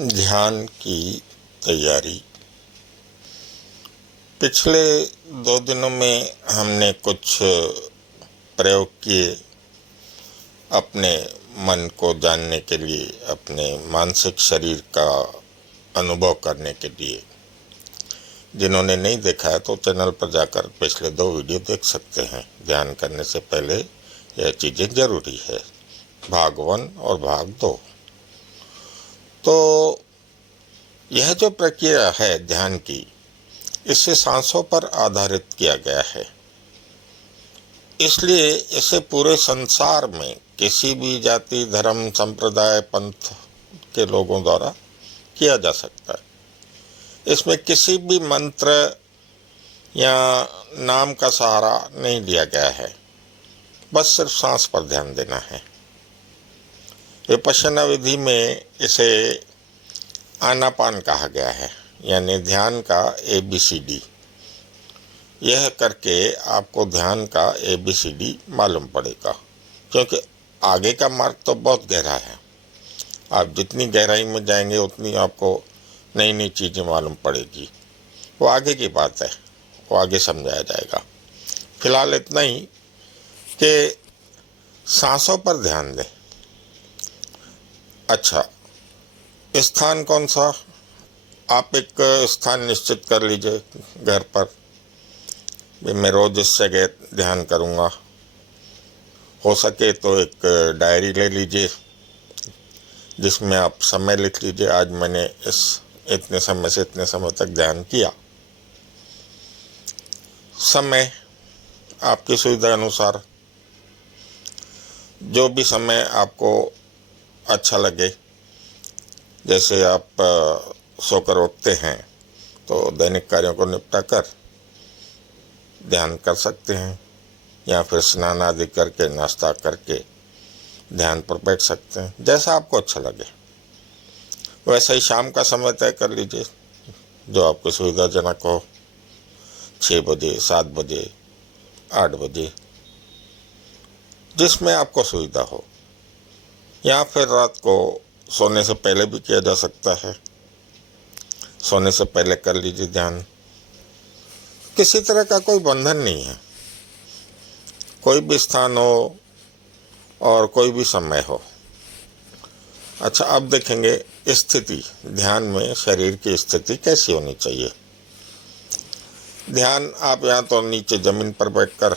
ध्यान की तैयारी। पिछले 2 दिनों में हमने कुछ प्रयोग किए अपने मन को जानने के लिए, अपने मानसिक शरीर का अनुभव करने के लिए। जिन्होंने नहीं देखा है तो चैनल पर जाकर पिछले 2 वीडियो देख सकते हैं। ध्यान करने से पहले यह चीज़ें जरूरी है, भाग 1 और भाग 2। तो यह जो प्रक्रिया है ध्यान की, इसे सांसों पर आधारित किया गया है। इसलिए इसे पूरे संसार में किसी भी जाति, धर्म, संप्रदाय, पंथ के लोगों द्वारा किया जा सकता है। इसमें किसी भी मंत्र या नाम का सहारा नहीं लिया गया है, बस सिर्फ सांस पर ध्यान देना है। विपश्यना विधि में इसे आनापान कहा गया है, यानी ध्यान का ABCD। यह करके आपको ध्यान का ABCD मालूम पड़ेगा, क्योंकि आगे का मार्ग तो बहुत गहरा है। आप जितनी गहराई में जाएंगे उतनी आपको नई नई चीज़ें मालूम पड़ेगी। वो आगे की बात है, वो आगे समझाया जाएगा। फिलहाल इतना ही कि सांसों पर ध्यान दें। अच्छा, स्थान कौन सा? आप एक स्थान निश्चित कर लीजिए घर पर। मैं रोज इस जगह ध्यान करूँगा। हो सके तो एक डायरी ले लीजिए जिसमें आप समय लिख लीजिए, आज मैंने इस इतने समय से इतने समय तक ध्यान किया। समय आपकी सुविधा अनुसार, जो भी समय आपको अच्छा लगे। जैसे आप सोकर उठते हैं तो दैनिक कार्यों को निपटा कर ध्यान कर सकते हैं, या फिर स्नान आदि करके, नाश्ता करके ध्यान पर बैठ सकते हैं। जैसा आपको अच्छा लगे वैसा ही शाम का समय तय कर लीजिए जो आपको सुविधाजनक हो। 6 बजे, 7 बजे, 8 बजे, जिसमें आपको सुविधा हो। या फिर रात को सोने से पहले भी किया जा सकता है। सोने से पहले कर लीजिए ध्यान। किसी तरह का कोई बंधन नहीं है। कोई भी स्थान हो और कोई भी समय हो। अच्छा, अब देखेंगे स्थिति। ध्यान में शरीर की स्थिति कैसी होनी चाहिए। ध्यान आप या तो नीचे ज़मीन पर बैठकर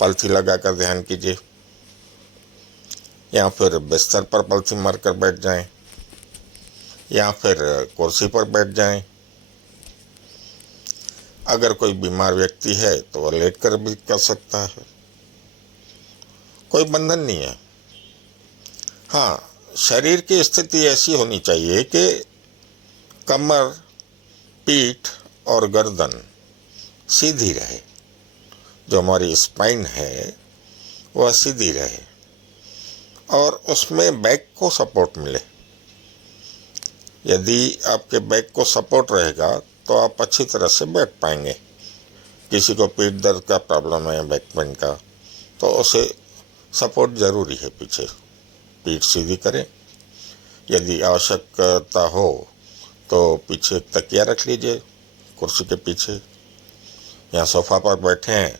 पलथी लगाकर ध्यान कीजिए, या फिर बिस्तर पर पलथी मारकर बैठ जाएं, या फिर कुर्सी पर बैठ जाएं। अगर कोई बीमार व्यक्ति है तो वह लेटकर भी कर सकता है। कोई बंधन नहीं है। हाँ, शरीर की स्थिति ऐसी होनी चाहिए कि कमर, पीठ और गर्दन सीधी रहे। जो हमारी स्पाइन है वह सीधी रहे और उसमें बैक को सपोर्ट मिले। यदि आपके बैक को सपोर्ट रहेगा तो आप अच्छी तरह से बैठ पाएंगे। किसी को पीठ दर्द का प्रॉब्लम है, बैक पेन का, तो उसे सपोर्ट ज़रूरी है पीछे। पीठ सीधी करें। यदि आवश्यकता हो तो पीछे एक तकिया रख लीजिए कुर्सी के पीछे, या सोफ़ा पर बैठे हैं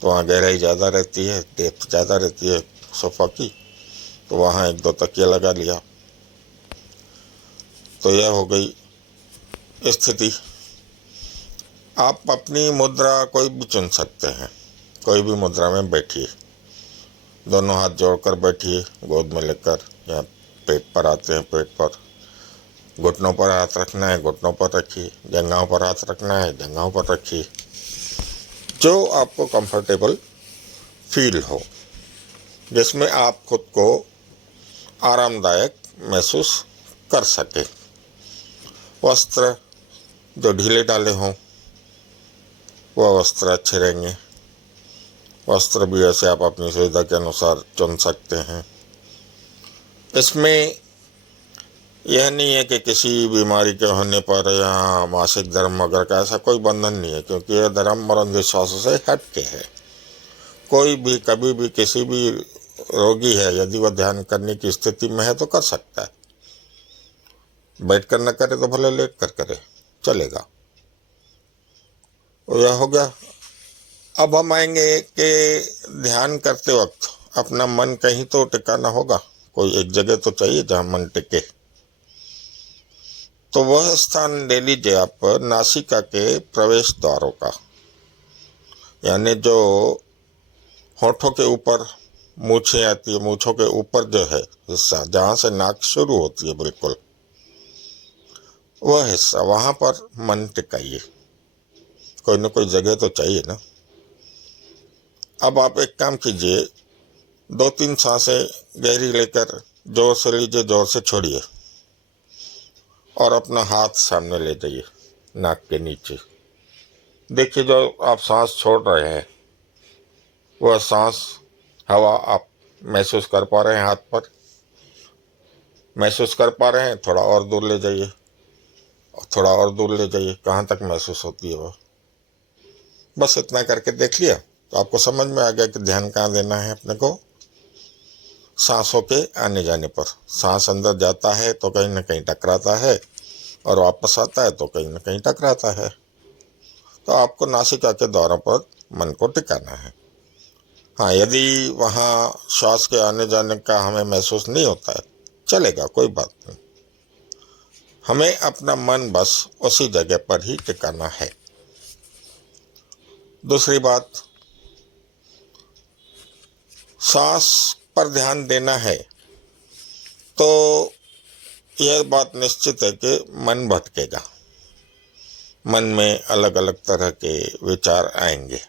तो वहाँ गहराई ज़्यादा रहती है, डेप्थ ज़्यादा रहती है सोफ़ा की, तो वहाँ 1-2 तकिया लगा लिया। तो यह हो गई स्थिति। आप अपनी मुद्रा कोई भी चुन सकते हैं। कोई भी मुद्रा में बैठिए। दोनों हाथ जोड़कर बैठिए गोद में लेकर, या पेट पर आते हैं पेट पर। घुटनों पर हाथ रखना है घुटनों पर रखिए, जंघाओं पर हाथ रखना है जंघाओं पर रखिए। जो आपको कंफर्टेबल फील हो, जिसमें आप खुद को आरामदायक महसूस कर सकें। वस्त्र जो ढीले ढाले हों वह वस्त्र अच्छे रहेंगे। वस्त्र भी ऐसे आप अपनी सुविधा के अनुसार चुन सकते हैं। इसमें यह नहीं है कि किसी बीमारी के होने पर या मासिक धर्म वगैरह का ऐसा कोई बंधन नहीं है, क्योंकि यह धर्म और अंधविश्वासों से हट के है। कोई भी कभी भी किसी भी रोगी है, यदि वह ध्यान करने की स्थिति में है तो कर सकता है। बैठ कर न करे तो भले लेट कर करे, चलेगा। तो यह हो गया। अब हम आएंगे कि ध्यान करते वक्त अपना मन कहीं तो टिकाना होगा, कोई एक जगह तो चाहिए जहां मन टिके। तो वह स्थान ले लीजिए आप नासिका के प्रवेश द्वारों का, यानी जो होठों के ऊपर मूछें आती है, मूछों के ऊपर जो है हिस्सा जहां से नाक शुरू होती है, बिल्कुल वह हिस्सा, वहां पर मन टिकाइए। कोई न कोई जगह तो चाहिए ना। अब आप एक काम कीजिए, 2-3 सांसें गहरी लेकर जोर से लीजिए, जोर से छोड़िए और अपना हाथ सामने ले जाइए नाक के नीचे। देखिए जो आप सांस छोड़ रहे हैं वह सांस, हवा आप महसूस कर पा रहे हैं, हाथ पर महसूस कर पा रहे हैं। थोड़ा और दूर ले जाइए, थोड़ा और दूर ले जाइए, कहाँ तक महसूस होती है वह। बस इतना करके देख लिया तो आपको समझ में आ गया कि ध्यान कहाँ देना है अपने को। सांसों के आने जाने पर, सांस अंदर जाता है तो कहीं ना कहीं टकराता है और वापस आता है तो कहीं ना कहीं टकराता है। तो आपको नासिका के द्वारों पर मन को टिकाना है। हाँ, यदि वहाँ श्वास के आने जाने का हमें महसूस नहीं होता है, चलेगा, कोई बात नहीं। हमें अपना मन बस उसी जगह पर ही टिकाना है। दूसरी बात, सांस पर ध्यान देना है तो यह बात निश्चित है कि मन भटकेगा, मन में अलग अलग तरह के विचार आएंगे।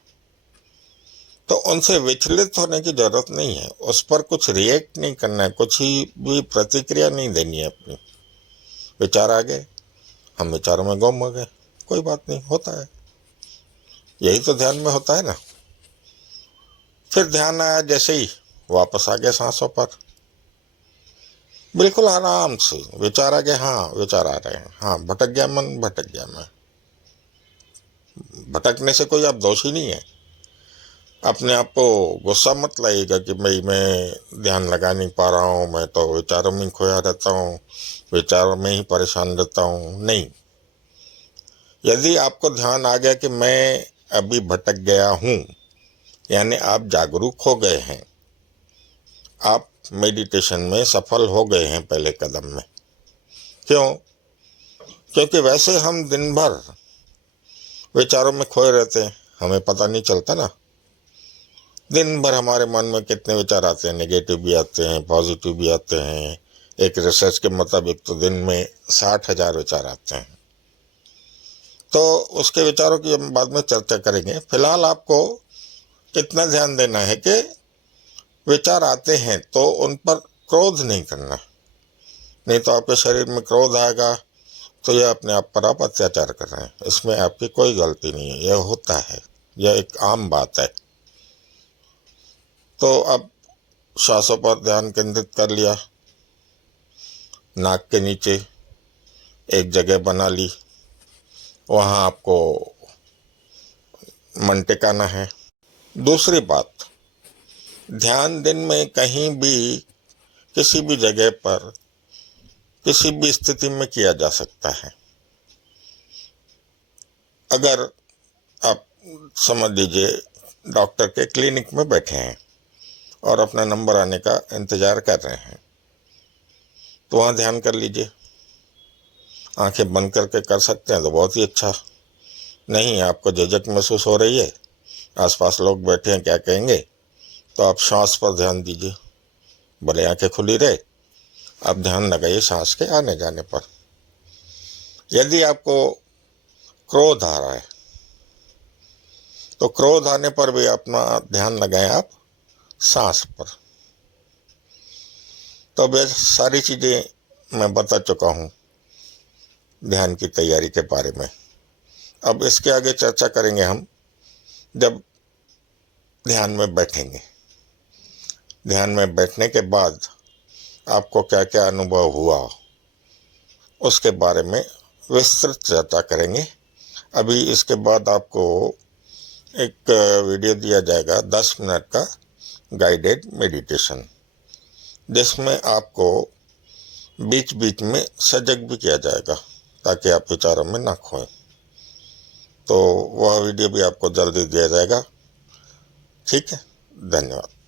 तो उनसे विचलित होने की जरूरत नहीं है, उस पर कुछ रिएक्ट नहीं करना है, कुछ ही भी प्रतिक्रिया नहीं देनी है अपनी। विचार आ गए, हम विचारों में गुम हो गए, कोई बात नहीं, होता है। यही तो ध्यान में होता है ना। फिर ध्यान आया जैसे ही, वापस आ गए सांसों पर, बिल्कुल आराम से। विचार आ गए, हाँ विचार आ रहे हैं, हाँ भटक गया मन, भटक गया मैं। भटकने से कोई आप दोषी नहीं है। अपने आप को गुस्सा मत लाइएगा कि भाई मैं ध्यान लगा नहीं पा रहा हूँ, मैं तो विचारों में खोया रहता हूँ, विचारों में ही परेशान रहता हूँ। नहीं, यदि आपको ध्यान आ गया कि मैं अभी भटक गया हूँ, यानी आप जागरूक हो गए हैं, आप मेडिटेशन में सफल हो गए हैं पहले कदम में। क्यों? क्योंकि वैसे हम दिन भर विचारों में खोए रहते हैं, हमें पता नहीं चलता ना। दिन भर हमारे मन में कितने विचार आते हैं, नेगेटिव भी आते हैं, पॉजिटिव भी आते हैं। एक रिसर्च के मुताबिक तो दिन में 60,000 विचार आते हैं। तो उसके विचारों की हम बाद में चर्चा करेंगे। फिलहाल आपको इतना ध्यान देना है कि विचार आते हैं तो उन पर क्रोध नहीं करना, नहीं तो आपके शरीर में क्रोध आएगा तो यह अपने आप पर आप अत्याचार कर रहे हैं। इसमें आपकी कोई गलती नहीं है, यह होता है, यह एक आम बात है। तो अब श्वासों पर ध्यान केंद्रित कर लिया, नाक के नीचे एक जगह बना ली, वहाँ आपको मन टिकाना है। दूसरी बात, ध्यान दिन में कहीं भी, किसी भी जगह पर, किसी भी स्थिति में किया जा सकता है। अगर आप समझ लीजिए डॉक्टर के क्लिनिक में बैठे हैं और अपना नंबर आने का इंतज़ार कर रहे हैं, तो वहाँ ध्यान कर लीजिए। आंखें बंद करके कर सकते हैं तो बहुत ही अच्छा। नहीं, आपको झिझक महसूस हो रही है, आसपास लोग बैठे हैं क्या कहेंगे, तो आप सांस पर ध्यान दीजिए। भले आंखें खुली रहे, आप ध्यान लगाइए सांस के आने जाने पर। यदि आपको क्रोध आ रहा है तो क्रोध आने पर भी अपना ध्यान लगाएं आप सांस पर। तो अब ये सारी चीज़ें मैं बता चुका हूँ ध्यान की तैयारी के बारे में। अब इसके आगे चर्चा करेंगे हम जब ध्यान में बैठेंगे। ध्यान में बैठने के बाद आपको क्या क्या अनुभव हुआ, उसके बारे में विस्तृत चर्चा करेंगे। अभी इसके बाद आपको एक वीडियो दिया जाएगा 10 मिनट का गाइडेड मेडिटेशन, जिसमें आपको बीच बीच में सजग भी किया जाएगा ताकि आप विचारों में ना खोएं। तो वह वीडियो भी आपको जल्दी दिया जाएगा। ठीक है, धन्यवाद।